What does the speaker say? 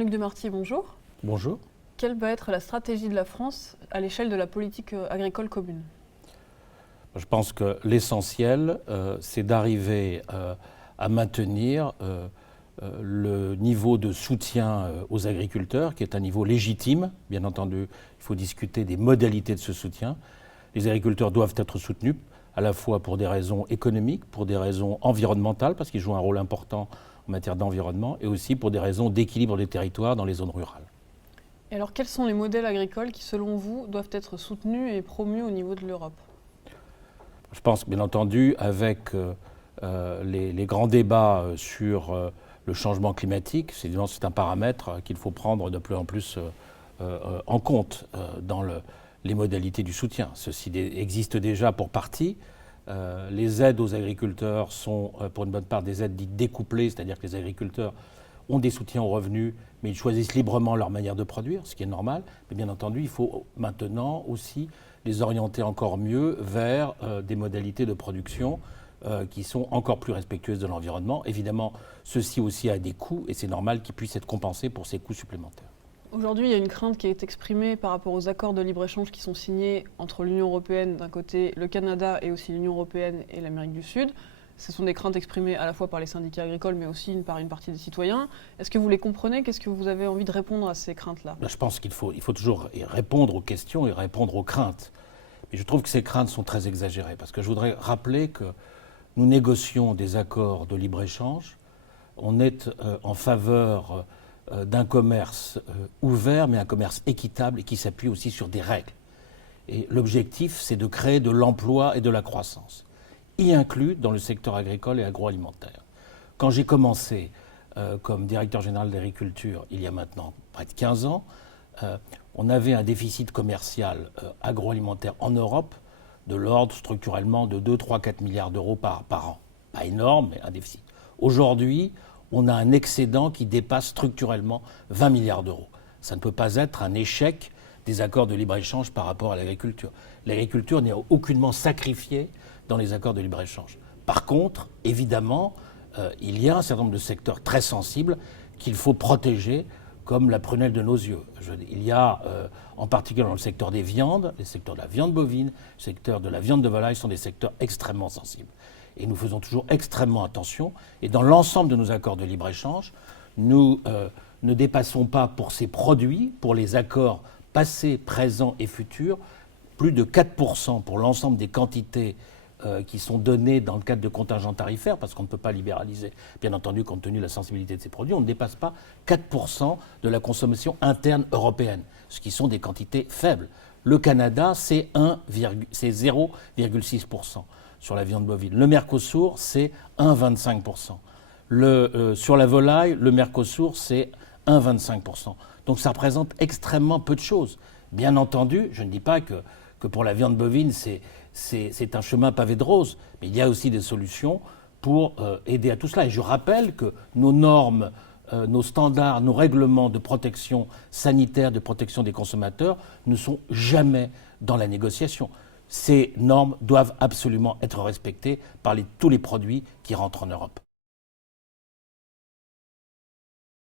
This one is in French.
Jean-Luc Demarty, bonjour. Bonjour. Quelle va être la stratégie de la France à l'échelle de la politique agricole commune? Je pense que l'essentiel, c'est d'arriver à maintenir le niveau de soutien aux agriculteurs, qui est un niveau légitime. Bien entendu, il faut discuter des modalités de ce soutien. Les agriculteurs doivent être soutenus, à la fois pour des raisons économiques, pour des raisons environnementales, parce qu'ils jouent un rôle important en matière d'environnement, et aussi pour des raisons d'équilibre des territoires dans les zones rurales. Et alors, quels sont les modèles agricoles qui, selon vous, doivent être soutenus et promus au niveau de l'Europe? Je pense, bien entendu, avec les grands débats sur le changement climatique, c'est un paramètre qu'il faut prendre de plus en plus en compte dans les modalités du soutien. Ceci existe déjà pour partie. Les aides aux agriculteurs sont, pour une bonne part, des aides dites découplées, c'est-à-dire que les agriculteurs ont des soutiens aux revenus, mais ils choisissent librement leur manière de produire, ce qui est normal. Mais bien entendu, il faut maintenant aussi les orienter encore mieux vers des modalités de production qui sont encore plus respectueuses de l'environnement. Évidemment, ceci aussi a des coûts et c'est normal qu'ils puissent être compensés pour ces coûts supplémentaires. Aujourd'hui, il y a une crainte qui est exprimée par rapport aux accords de libre-échange qui sont signés entre l'Union européenne d'un côté, le Canada et aussi l'Union européenne et l'Amérique du Sud. Ce sont des craintes exprimées à la fois par les syndicats agricoles, mais aussi par une partie des citoyens. Est-ce que vous les comprenez? Qu'est-ce que vous avez envie de répondre à ces craintes-là? Je pense qu'il faut toujours répondre aux questions et répondre aux craintes. Mais je trouve que ces craintes sont très exagérées, parce que je voudrais rappeler que nous négocions des accords de libre-échange. On est en faveur d'un commerce ouvert, mais un commerce équitable et qui s'appuie aussi sur des règles. Et l'objectif, c'est de créer de l'emploi et de la croissance, y inclus dans le secteur agricole et agroalimentaire. Quand j'ai commencé comme directeur général d'agriculture, il y a maintenant près de 15 ans, on avait un déficit commercial agroalimentaire en Europe de l'ordre structurellement de 2, 3, 4 milliards d'euros par an. Pas énorme, mais un déficit. Aujourd'hui, on a un excédent qui dépasse structurellement 20 milliards d'euros. Ça ne peut pas être un échec des accords de libre-échange par rapport à l'agriculture. L'agriculture n'est aucunement sacrifiée dans les accords de libre-échange. Par contre, évidemment, il y a un certain nombre de secteurs très sensibles qu'il faut protéger comme la prunelle de nos yeux. Il y a, en particulier dans le secteur des viandes, les secteurs de la viande bovine, le secteur de la viande de volaille sont des secteurs extrêmement sensibles. Et nous faisons toujours extrêmement attention. Et dans l'ensemble de nos accords de libre-échange, nous ne dépassons pas pour ces produits, pour les accords passés, présents et futurs, plus de 4% pour l'ensemble des quantités qui sont données dans le cadre de contingents tarifaires, parce qu'on ne peut pas libéraliser, bien entendu, compte tenu de la sensibilité de ces produits, on ne dépasse pas 4% de la consommation interne européenne, ce qui sont des quantités faibles. Le Canada, c'est 0,6% sur la viande bovine. Le Mercosur, c'est 1,25%. Sur la volaille, le Mercosur, c'est 1,25%. Donc ça représente extrêmement peu de choses. Bien entendu, je ne dis pas que pour la viande bovine, c'est un chemin pavé de roses, mais il y a aussi des solutions pour aider à tout cela. Et je rappelle que nos normes, nos standards, nos règlements de protection sanitaire, de protection des consommateurs ne sont jamais dans la négociation. Ces normes doivent absolument être respectées par tous les produits qui rentrent en Europe.